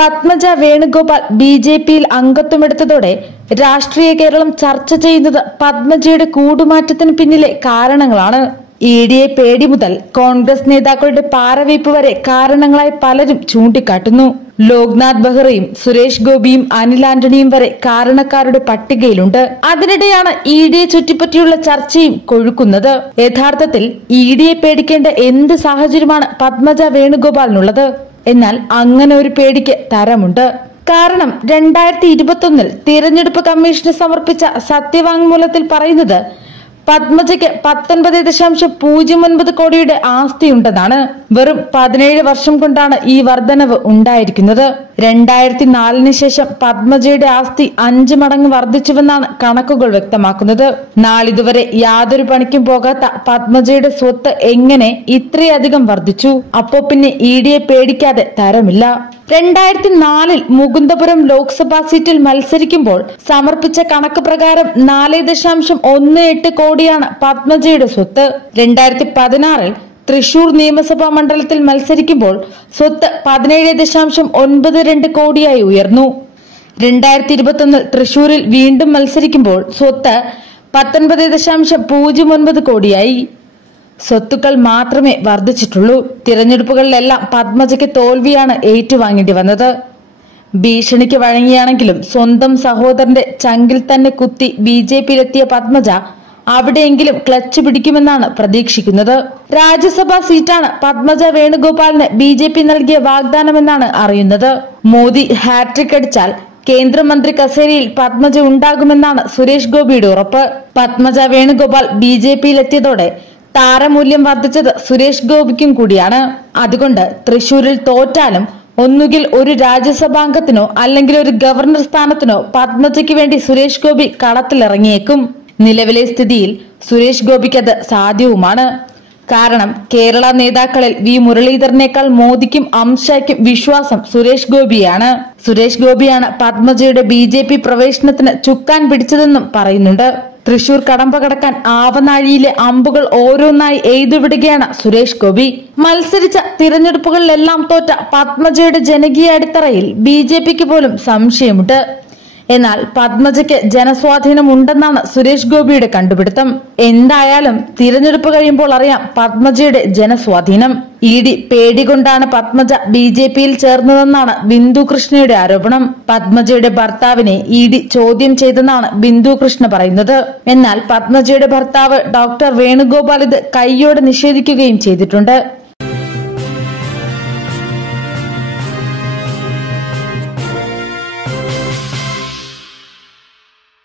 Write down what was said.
പത്മജ വേണുഗോപാൽ ബിജെപിയിൽ അംഗത്വമെടുത്തതോടെ രാഷ്ട്രീയ കേരളം ചർച്ച ചെയ്യുന്നത് പത്മജയുടെ കൂടുമാറ്റത്തിന് പിന്നിലെ കാരണങ്ങളാണ്. ഇഡിയെ പേടി മുതൽ കോൺഗ്രസ് നേതാക്കളുടെ പാരവയ്പ് വരെ കാരണങ്ങളായി പലരും ചൂണ്ടിക്കാട്ടുന്നു. ലോക്നാഥ് ബെഹ്റയും സുരേഷ് ഗോപിയും അനിൽ ആന്റണിയും വരെ കാരണക്കാരുടെ പട്ടികയിലുണ്ട്. അതിനിടെയാണ് ഇഡിയെ ചുറ്റിപ്പറ്റിയുള്ള ചർച്ചയും കൊഴുക്കുന്നത്. യഥാർത്ഥത്തിൽ ഇഡിയെ പേടിക്കേണ്ട എന്ത് സാഹചര്യമാണ് പത്മജ വേണുഗോപാലിനുള്ളത്? എന്നാൽ അങ്ങനെ ഒരു പേടിക്ക് തരമുണ്ട്. കാരണം 2021 തിരഞ്ഞെടുപ്പ് കമ്മീഷന് സമർപ്പിച്ച സത്യവാങ്മൂലത്തിൽ പറയുന്നത് പത്മജയ്ക്ക് 19.09 കോടിയുടെ ആസ്തിയുണ്ടെന്നാണ്. വെറും 17 വർഷം കൊണ്ടാണ് ഈ വർധനവ് ഉണ്ടായിരിക്കുന്നത്. 2004 ശേഷം പത്മജയുടെ ആസ്തി 5 മടങ്ങ് വർദ്ധിച്ചുവെന്നാണ് കണക്കുകൾ വ്യക്തമാക്കുന്നത്. നാളിതുവരെ യാതൊരു പണിക്കും പോകാത്ത പത്മജയുടെ സ്വത്ത് എങ്ങനെ ഇത്രയധികം വർദ്ധിച്ചു? അപ്പോ പിന്നെ ഇഡിയെ പേടിക്കാതെ തരമില്ല. 2004 മുകുന്ദപുരം ലോക്സഭാ സീറ്റിൽ മത്സരിക്കുമ്പോൾ സമർപ്പിച്ച കണക്ക് പ്രകാരം 4.18 കോടിയാണ് പത്മജയുടെ സ്വത്ത്. 2016 തൃശൂർ നിയമസഭാ മണ്ഡലത്തിൽ മത്സരിക്കുമ്പോൾ സ്വത്ത് 17.92 കോടിയായി ഉയർന്നു. 2021 തൃശൂരിൽ വീണ്ടും മത്സരിക്കുമ്പോൾ സ്വത്ത് 19.09 കോടിയായി. സ്വത്തുക്കൾ മാത്രമേ വർദ്ധിച്ചിട്ടുള്ളൂ. തിരഞ്ഞെടുപ്പുകളിലെല്ലാം പത്മജയ്ക്ക് തോൽവിയാണ് ഏറ്റുവാങ്ങേണ്ടി വന്നത്. ഭീഷണിക്ക് വഴങ്ങിയാണെങ്കിലും സ്വന്തം സഹോദരന്റെ ചങ്കിൽ തന്നെ കുത്തി ബിജെപിയിലെത്തിയ പത്മജ അവിടെയെങ്കിലും ക്ലച്ച് പിടിക്കുമെന്നാണ് പ്രതീക്ഷിക്കുന്നത്. രാജ്യസഭാ സീറ്റാണ് പത്മജ വേണുഗോപാലിന് ബിജെപി നൽകിയ വാഗ്ദാനമെന്നാണ് അറിയുന്നത്. മോദി ഹാട്രിക് അടിച്ചാൽ കേന്ദ്രമന്ത്രി കസേരയിൽ പത്മജ ഉണ്ടാകുമെന്നാണ് സുരേഷ് ഗോപിയുടെ ഉറപ്പ്. പത്മജ വേണുഗോപാൽ ബിജെപിയിലെത്തിയതോടെ താരമൂല്യം വർദ്ധിച്ചത് സുരേഷ് ഗോപിക്കും കൂടിയാണ്. അതുകൊണ്ട് തൃശൂരിൽ തോറ്റാലും ഒന്നുകിൽ ഒരു രാജ്യസഭാംഗത്തിനോ അല്ലെങ്കിൽ ഒരു ഗവർണർ സ്ഥാനത്തിനോ പത്മജയ്ക്ക് വേണ്ടി സുരേഷ് ഗോപി കളത്തിലിറങ്ങിയേക്കും. നിലവിലെ സ്ഥിതിയിൽ സുരേഷ് ഗോപിക്ക് അത് സാധ്യവുമാണ്. കാരണം കേരള നേതാക്കളിൽ വി മുരളീധരനേക്കാൾ മോദിക്കും അമിത്ഷായ്ക്കും വിശ്വാസം സുരേഷ് ഗോപിയാണ്. സുരേഷ് ഗോപിയാണ് പത്മജയുടെ ബിജെപി പ്രവേശനത്തിന് ചുക്കാൻ പിടിച്ചതെന്നും പറയുന്നുണ്ട്. തൃശൂർ കടമ്പ കടക്കാൻ ആവനാഴിയിലെ അമ്പുകൾ ഓരോന്നായി എയ്തുവിടുകയാണ് സുരേഷ് ഗോപി. മത്സരിച്ച തിരഞ്ഞെടുപ്പുകളിലെല്ലാം തോറ്റ പത്മജയുടെ ജനകീയ അടിത്തറയിൽ ബിജെപിക്ക് പോലും സംശയമുണ്ട്. എന്നാൽ പത്മജയ്ക്ക് ജനസ്വാധീനം ഉണ്ടെന്നാണ് സുരേഷ് ഗോപിയുടെ കണ്ടുപിടുത്തം. എന്തായാലും തിരഞ്ഞെടുപ്പ് കഴിയുമ്പോൾ അറിയാം പത്മജയുടെ ജനസ്വാധീനം. ഇഡി പേടികൊണ്ടാണ് പത്മജ ബിജെപിയിൽ ചേർന്നതെന്നാണ് ബിന്ദു കൃഷ്ണയുടെ ആരോപണം. പത്മജയുടെ ഭർത്താവിനെ ഇഡി ചോദ്യം ചെയ്തെന്നാണ് ബിന്ദു കൃഷ്ണ പറയുന്നത്. എന്നാൽ പത്മജയുടെ ഭർത്താവ് ഡോക്ടർ വേണുഗോപാൽ ഇത് കൈയോടെ നിഷേധിക്കുകയും ചെയ്തിട്ടുണ്ട്.